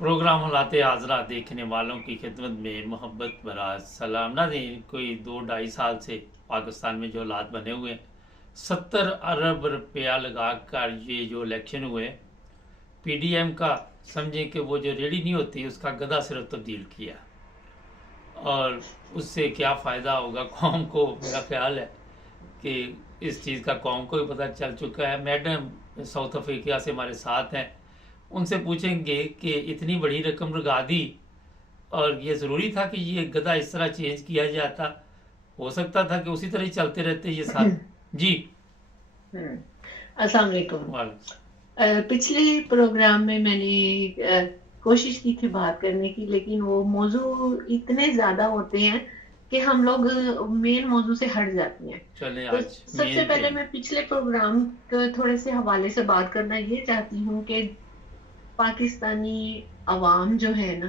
Programme Halate Hazra देखने वालों की खिदमत में मोहब्बत भरा सलाम। ना नहीं, कोई 2-2.5 साल से पाकिस्तान में जो हालात बने हुए हैं, 70 अरब रुपया लगा कर ये जो इलेक्शन हुए, पीडीएम का, समझे कि वो जो रेडी नहीं होती उसका गधा सिर्फ तब्दील किया। और उससे क्या फ़ायदा होगा कौम को, मेरा ख्याल है कि इस चीज़ का कौम को भी पता चल चुका है। मैडम साउथ अफ्रीका से हमारे साथ हैं, उनसे पूछेंगे कि इतनी बड़ी रकम लगा दी और ये ज़रूरी था कि ये गधा इस तरह चेंज किया जाता? हो सकता था कि उसी तरह ही चलते रहते ये साथ। जी। हम्म, अस्सलाम वालेकुम। वाल पिछले प्रोग्राम में मैंने कोशिश की थी बात करने की, लेकिन वो मौजू इतने ज्यादा होते हैं कि हम लोग मेन मौजू से हट जाते हैं। चलें तो आज सबसे मेन पे। पहले मैं पिछले प्रोग्राम के थोड़े से हवाले से बात करना ये चाहती हूँ कि पाकिस्तानी अवाम जो है ना,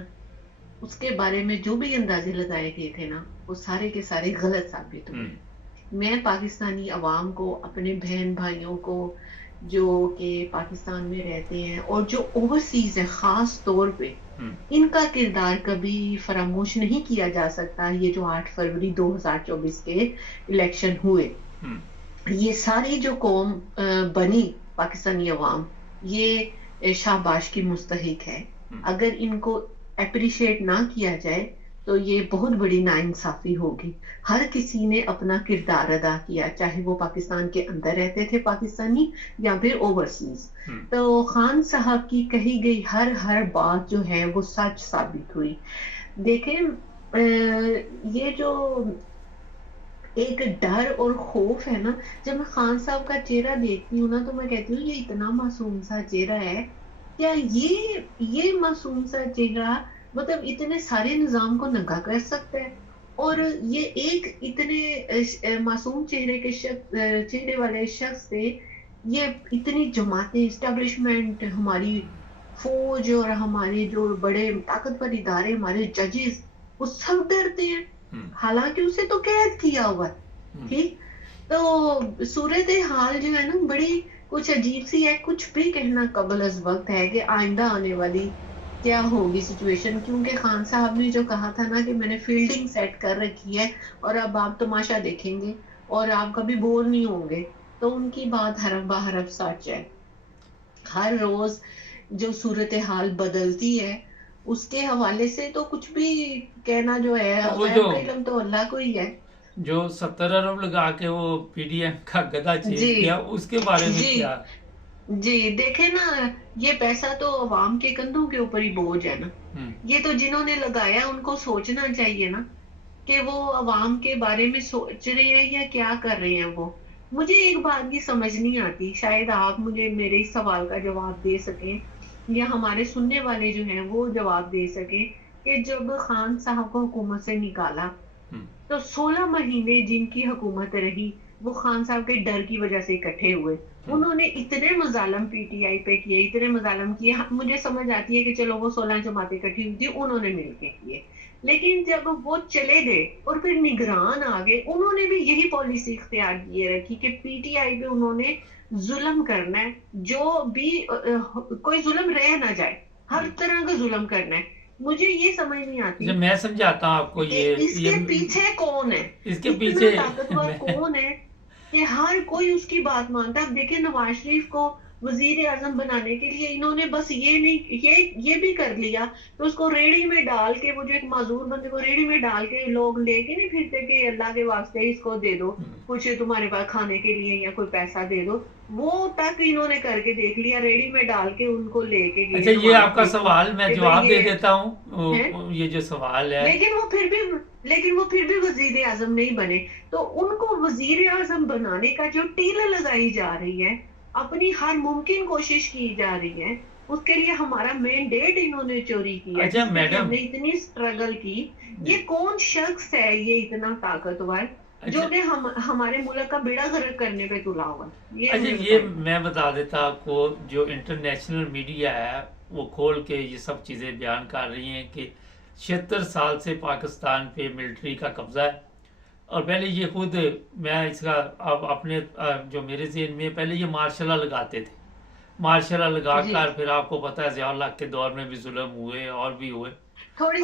उसके बारे में जो भी अंदाजे लगाए गए थे ना, वो सारे के सारे गलत साबित हुए। हम्म। मैं पाकिस्तानी अवाम को, अपने बहन भाइयों को जो कि पाकिस्तान में रहते हैं और जो ओवरसीज है खास तौर पे, हम्म। इनका किरदार कभी फरामोश नहीं किया जा सकता। ये जो 8 फरवरी 2024 के इलेक्शन हुए, हम्म। ये सारी जो कौम बनी पाकिस्तानी अवाम, ये शाबाश की मुस्तहिक है। हम्म। अगर इनको अप्रिशिएट ना किया जाए तो ये बहुत बड़ी नाइंसाफी होगी। हर किसी ने अपना किरदार अदा किया, चाहे वो पाकिस्तान के अंदर रहते थे पाकिस्तानी या फिर ओवरसीज। हम्म। तो खान साहब की कही गई हर हर बात जो है वो सच साबित हुई। देखें, ये जो एक डर और खौफ है ना, जब मैं खान साहब का चेहरा देखती हूँ ना, तो मैं कहती हूँ ये इतना मासूम सा चेहरा है। क्या ये मासूम सा चेहरा मतलब इतने सारे निजाम को नंगा कर सकता है? और ये एक इतने मासूम चेहरे के चेहरे वाले शख्स से ये इतनी जमातें, इस्टेब्लिशमेंट, हमारी फौज और हमारे जो बड़े ताकतवर इदारे, हमारे जजेस, वो सब डरते हैं। हम्म। हालांकि उसे तो कैद किया हुआ है। हम्म। ठीक। तो सूरत हाल जो है ना, बड़ी कुछ अजीब सी है। कुछ भी कहना कबल अज वक्त है कि आइंदा आने वाली क्या होगी सिचुएशन, क्योंकि खान साहब ने जो कहा था ना कि मैंने फील्डिंग सेट कर रखी है और अब आप तमाशा देखेंगे और आप कभी बोर नहीं होंगे, तो उनकी बात हरफ बहरफ सच है। हर रोज जो सूरत हाल बदलती है, उसके हवाले से तो कुछ भी कहना जो है, तो वो जो गैब का इल्म तो अल्लाह को ही है। जो 70 अरब लगा के वो पीडीएम का गधा जी। चेंज किया, उसके बारे में जी। क्या? जी देखे ना, ये पैसा तो अवाम के कंधों के ऊपर ही बोझ है ना। हम्म। ये तो जिन्होंने लगाया उनको सोचना चाहिए ना कि वो अवाम के बारे में सोच रहे हैं या क्या कर रहे हैं वो। मुझे एक बात की समझ नहीं आती, शायद आप मुझे मेरे इस सवाल का जवाब दे सकें या हमारे सुनने वाले जो हैं वो जवाब दे सकें कि जब खान साहब को हुकूमत से निकाला, हम्म। तो 16 महीने जिनकी हुकूमत रही, वो खान साहब के डर की वजह से इकट्ठे हुए। हम्म। उन्होंने इतने मजालम पीटीआई पे किए, इतने मजालम किए। मुझे समझ आती है कि चलो वो 16 जमातें इकट्ठी हुई थी, उन्होंने मिलके किए। लेकिन जब वो चले गए और फिर निगरान आ गए, उन्होंने भी यही पॉलिसी इख्तियार किए रखी कि पीटीआई पे उन्होंने जुल्म करना है। जो भी कोई जुल्म रह ना जाए, हर हम्म। तरह का जुल्म करना है। मुझे ये समझ नहीं अच्छा, आती मैं समझाता हूँ आपको कि ये इसके पीछे कौन है, इसके इतना पीछे ताकतवर मैं कौन है कि हर कोई उसकी बात मानता है। अब देखिए, नवाज शरीफ को वजीर आजम बनाने के लिए इन्होंने बस ये नहीं, ये भी कर लिया तो उसको रेड़ी में डाल के, वो जो एक माजूर बंदे को रेड़ी में डाल के लोग लेके नहीं फिरते कि अल्लाह के वास्ते इसको दे दो कुछ, तुम्हारे पास खाने के लिए या कोई पैसा दे दो, वो तक इन्होंने करके देख लिया। रेड़ी में डाल के उनको लेके गए अच्छा, ये नवाज आपका शरीफ को सवाल मैं कि भाई जवाब दे ये देता हूँ। है। ये जो सवाल है। लेकिन वो फिर भी लेकिन वो फिर भी वजीर आजम नहीं बने। तो उनको वजीर आजम बनाने का जो टील लगाई जा रही है, अपनी हर मुमकिन कोशिश की जा रही है, उसके लिए हमारा मैंडेट इन्होंने चोरी किया, अच्छा जिसके लिए मैडम। हमने इतनी स्ट्रगल की। ये जी। कौन शख्स है ये इतना ताकतवर, अच्छा। जो कि हमारे मुल्क का बेड़ा गर्क करने पे तुला हुआ है? ये अच्छा, मुझे ये बताइए। मैं बता देता आपको। जो इंटरनेशनल मीडिया है वो खोल के ये सब चीज़ें बयान कर रही हैं कि 76 साल से पाकिस्तान पे मिलिट्री का कब्जा है। और पहले ये खुद, मैं इसका अब अपने जो मेरे जेहन में, पहले ये मार्शल लॉ लगाते थे। मार्शल लॉ लगा जी कर फिर आपको पता है ज़िया के दौर में भी जुल्म हुए और भी हुए। थोड़ी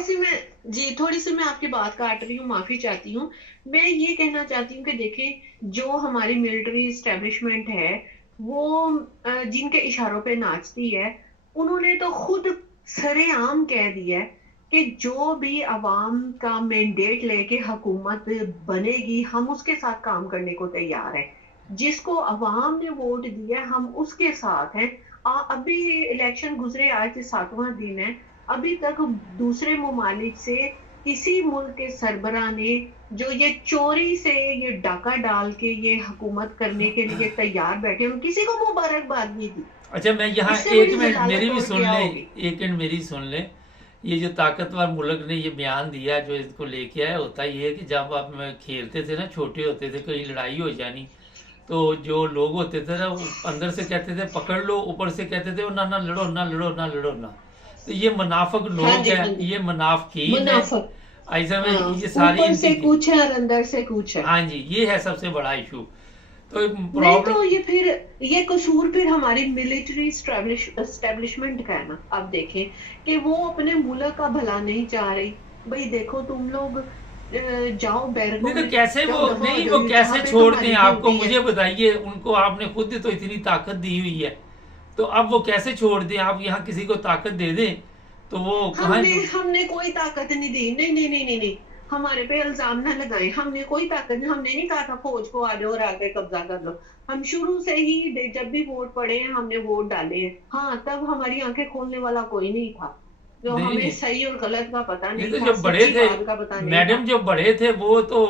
सी मैं आपकी बात काट रही हूँ, माफी चाहती हूँ। मैं ये कहना चाहती हूँ कि देखें, जो हमारी मिलिट्री इस्टेब्लिशमेंट है, वो जिनके इशारों पे नाचती है, उन्होंने तो खुद सरेआम कह दिया है कि जो भी अवाम का मैंडेट लेके हुकूमत बनेगी, हम उसके साथ काम करने को तैयार हैं। जिसको अवाम ने वोट दिया, हम उसके साथ हैं। अभी इलेक्शन गुजरे, आज 7वां दिन है। अभी तक दूसरे ममालिक से किसी मुल्क के सरबरा ने, जो ये चोरी से ये डाका डाल के ये हुकूमत करने के लिए तैयार बैठे, हम किसी को मुबारकबाद नहीं दी। अच्छा, मैं यहाँ इससे एक बड़ी मिनट मेरी जलालत भी और सुन क्या ले, होगी? एक मिनट मेरी सुन ले। ये जो ताकतवर मुल्क ने ये बयान दिया जो इसको लेके आया, होता ये है कि जब आप में खेलते थे ना, छोटे होते थे, कहीं लड़ाई हो जानी, तो जो लोग होते थे ना, वो अंदर से कहते थे पकड़ लो, ऊपर से कहते थे ना ना लड़ो ना लड़ो ना लड़ो ना। तो ये मुनाफिक हाँ लोग जी, हैं, हाँ जी। ये मुनाफिकीन है। मुनाफक। ऐसा में हाँ, ये सारी ऊपर से इनकी, कुछ है और अंदर से कुछ है। हाँ जी, ये है सबसे बड़ा इशू। तो नहीं प्रॉब्लम, तो ये कसूर फिर हमारी मिलिट्री एस्टेब्लिशमेंट का है ना। अब देखें कि वो अपने मुल्क का भला नहीं चाह रही। भाई देखो, तुम लोग जाओ बैरकों नहीं तो में, कैसे वो, जाओ दफा हो नहीं वो जाओ, कैसे जहाँ पे छोड़ दें तुम्हारी आपको, ड्यूटी है। मुझे बताइए। उनको आपने खुद तो इतनी ताकत दी हुई है, तो अब वो कैसे छोड़ दें? आप यहाँ किसी को ताकत दे दें तो वो कहाँ। हमने हमने कोई ताकत नहीं दी। नहीं नहीं नहीं नहीं नहीं, हमारे पे इल्जाम ना लगाएं। हमने कोई ताकत नहीं, हमने नहीं कहा था फौज को आ जाओ और आगे कब्जा कर लो। हम शुरू से ही जब भी वोट पड़े हैं, हमने वोट डाले हैं। हाँ, तब हमारी आंखें खोलने वाला कोई नहीं था। जो नहीं हमें नहीं सही और गलत का पता नहीं, नहीं तो था, जो बड़े सच्ची थे बात का पता नहीं था। मैडम, जो बड़े थे वो तो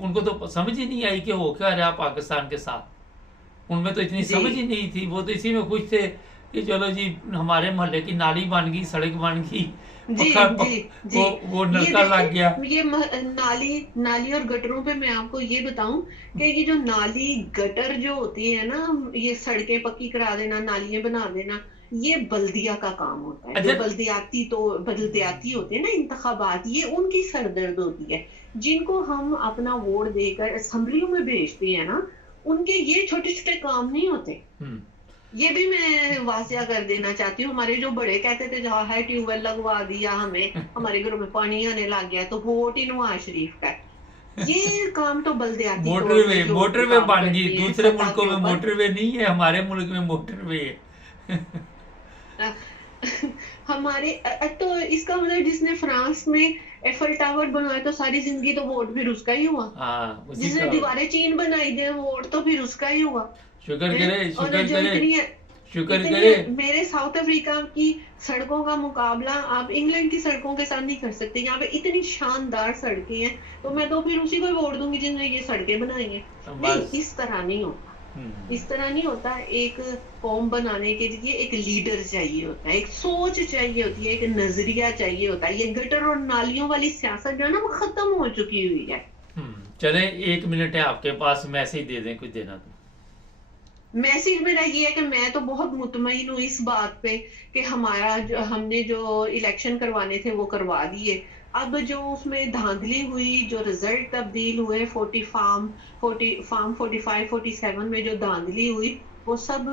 उनको तो समझ ही नहीं आई कि हो क्या रहा पाकिस्तान के साथ। उनमें तो इतनी जी समझ ही नहीं थी, वो तो इसी में खुश थे कि चलो जी हमारे मोहल्ले की नाली बन गई, सड़क बन गई, जी पक्का जी जी। वो ये नलका लग गया। देखें, नाली नाली और गटरों पे मैं आपको ये बताऊं कि ये जो नाली गटर जो होती है ना, ये सड़कें पक्की करा देना, नालियां बना देना, ये बल्दिया का काम होता है। जो अच्छा, बल्दियाती होते हैं ना इंतखाबात, ये उनकी सरदर्द होती है। जिनको हम अपना वोट देकर असेंबलियों में भेजते हैं ना, उनके ये छोटे छोटे काम नहीं होते। हम्म, ये भी मैं वासिया कर देना चाहती हूँ। हमारे जो बड़े कहते थे, जहाँ है ट्यूबवेल लगवा दिया हमें, हमारे घरों में पानी आने लग गया, तो वोट ही नवाज शरीफ का है। ये काम तो बल्दियाती तौर पे मोटरवे जो मोटरवे काम बन गई। करती हैं दूसरे सतह मुल्कों के में ऊपर। मोटरवे नहीं है, हमारे मुल्क में मोटरवे है। हमारे तो इसका मतलब जिसने फ्रांस में एफएल टावर बनवाया, तो सारी जिंदगी तो वोट फिर उसका ही हुआ। हाँ, उसी जिसने का। दीवारें चीन बनाई दे, वोट तो फिर उसका ही हुआ। शुक्र है? करे, और शुक्र जो करे, इतनी शुक्र इतनी करे। मेरे साउथ अफ्रीका की सड़कों का मुकाबला आप इंग्लैंड की सड़कों के साथ नहीं कर सकते। यहाँ पे इतनी शानदार सड़कें हैं, तो मैं तो फिर उसी को ही वोट दूंगी जिसने ये सड़कें बनाई हैं। नहीं, बस। इस तरह नहीं होता। हम्म, इस तरह नहीं होता। एक कौम बनाने के लिए एक लीडर चाहिए होता है, एक सोच चाहिए होती है, एक नजरिया चाहिए होता है। ये गटर और नालियों वाली सियासत जो है ना, वो खत्म हो चुकी हुई है। चले 1 मिनट है आपके पास, मैसेज दे दें कुछ देना तो। मैसेज मेरा ये है कि मैं तो बहुत मुतमईन हूँ इस बात पे कि हमने जो इलेक्शन करवाने थे वो करवा दिए। अब जो उसमें धांधली हुई, जो रिजल्ट तब्दील हुए, 45 47 में जो धांधली हुई, वो सब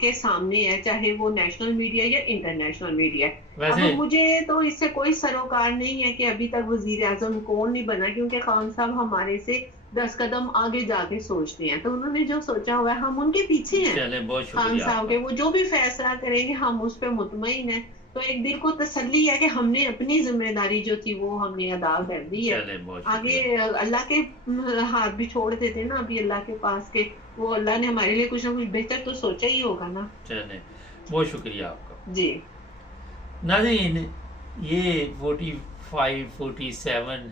के सामने है, चाहे वो नेशनल मीडिया या इंटरनेशनल मीडिया। अब वैसे मुझे तो इससे कोई सरोकार नहीं है कि अभी तक वजीर आजम कौन नहीं बना, क्योंकि खान साहब हमारे से 10 कदम आगे जाके सोचते हैं। तो उन्होंने जो सोचा हुआ है, हम उनके पीछे हैं। चले, बहुत खान शुक्रिया साहब आपका। के वो जो भी फैसला करेंगे, हम उस पर मुतमईन है। तो एक दिल को तसल्ली है कि हमने अपनी जिम्मेदारी जो थी वो हमने अदा कर दी है। चले, बहुत आगे शुक्रिया। अल्लाह के हाथ भी छोड़ देते ना अभी अल्लाह के पास के, वो अल्लाह ने हमारे लिए कुछ ना कुछ बेहतर तो सोचा ही होगा ना। चले, बहुत शुक्रिया आपका। जी नाज़रीन, ये 45 47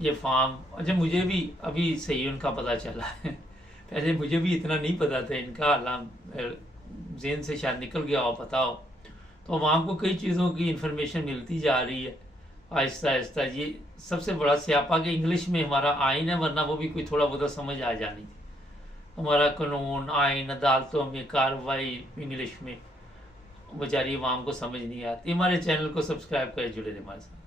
ये फार्म, अच्छा मुझे भी अभी सही उनका पता चला है। पहले मुझे भी इतना नहीं पता था इनका, जेन से शायद निकल गया हो, पता हो। तो आवाम को कई चीज़ों की इंफॉर्मेशन मिलती जा रही है आहिस्ता आहिस्ता। ये सबसे बड़ा स्यापा कि इंग्लिश में हमारा आइन है, वरना वो भी कोई थोड़ा बहुत समझ आ जानी थी। हमारा कानून, आइन, अदालतों में कार्रवाई इंग्लिश में, बेचारी आवाम को समझ नहीं आती। हमारे चैनल को सब्सक्राइब करें, जुड़े रहे हमारे साथ।